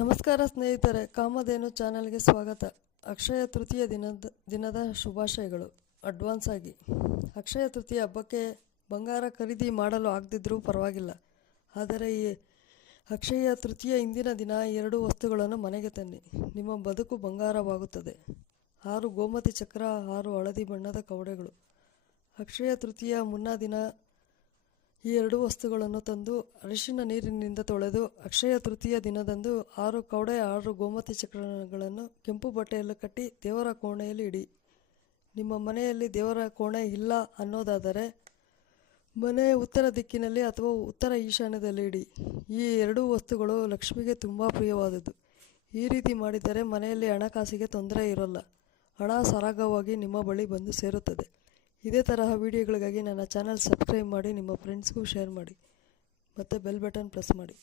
ನಮಸ್ಕಾರ ಸ್ನೇಹಿತರೆ, ಕಾಮಧೇನು ಚಾನಲ್ಗೆ ಸ್ವಾಗತ. ಅಕ್ಷಯ ತೃತೀಯ ದಿನದ ಶುಭಾಶಯಗಳು ಅಡ್ವಾನ್ಸ್ ಆಗಿ. ಅಕ್ಷಯ ತೃತೀಯ ಹಬ್ಬಕ್ಕೆ ಬಂಗಾರ ಖರೀದಿ ಮಾಡಲು ಆಗದಿದ್ದರೂ ಪರವಾಗಿಲ್ಲ, ಆದರೆ ಈ ಅಕ್ಷಯ ತೃತೀಯ ಇಂದಿನ ದಿನ 2 ವಸ್ತುಗಳನ್ನು ಮನೆಗೆ ತನ್ನಿ. ನಿಮ್ಮ ಬದುಕು ಬಂಗಾರವಾಗುತ್ತದೆ. 6 ಗೋಮತಿ ಚಕ್ರ, 6 ಹಳದಿ ಬಣ್ಣದ ಕವಡೆಗಳು. ಅಕ್ಷಯ ತೃತೀಯ ಮುನ್ನ ದಿನ ಈ 2 ವಸ್ತುಗಳನ್ನು ತಂದು ಅರಿಶಿನ ನೀರಿನಿಂದ ತೊಳೆದು ಅಕ್ಷಯ ತೃತೀಯ ದಿನದಂದು 6 ಕವಡೆ 6 ಗೋಮತಿ ಚಕ್ರಗಳನ್ನು ಕೆಂಪು ಬಟ್ಟೆಯಲ್ಲಿ ಕಟ್ಟಿ ದೇವರ ಕೋಣೆಯಲ್ಲಿ ಇಡಿ. ನಿಮ್ಮ ಮನೆಯಲ್ಲಿ ದೇವರ ಕೋಣೆ ಇಲ್ಲ ಅನ್ನೋದಾದರೆ ಮನೆಯ ಉತ್ತರ ದಿಕ್ಕಿನಲ್ಲಿ ಅಥವಾ ಉತ್ತರ ಈಶಾನ್ಯದಲ್ಲಿ ಇಡಿ. ಈ 2 ವಸ್ತುಗಳು ಲಕ್ಷ್ಮಿಗೆ ತುಂಬ ಪ್ರಿಯವಾದದ್ದು. ಈ ರೀತಿ ಮಾಡಿದರೆ ಮನೆಯಲ್ಲಿ ಹಣಕಾಸಿಗೆ ತೊಂದರೆ ಇರೋಲ್ಲ. ಹಣ ಸರಾಗವಾಗಿ ನಿಮ್ಮ ಬಳಿ ಬಂದು ಸೇರುತ್ತದೆ. ಇದೇ ತರಹ ವಿಡಿಯೋಗಳಿಗಾಗಿ ನನ್ನ ಚಾನಲ್ ಸಬ್ಸ್ಕ್ರೈಬ್ ಮಾಡಿ, ನಿಮ್ಮ ಫ್ರೆಂಡ್ಸ್ಗೂ ಶೇರ್ ಮಾಡಿ ಮತ್ತು ಬೆಲ್ ಬಟನ್ ಪ್ರೆಸ್ ಮಾಡಿ.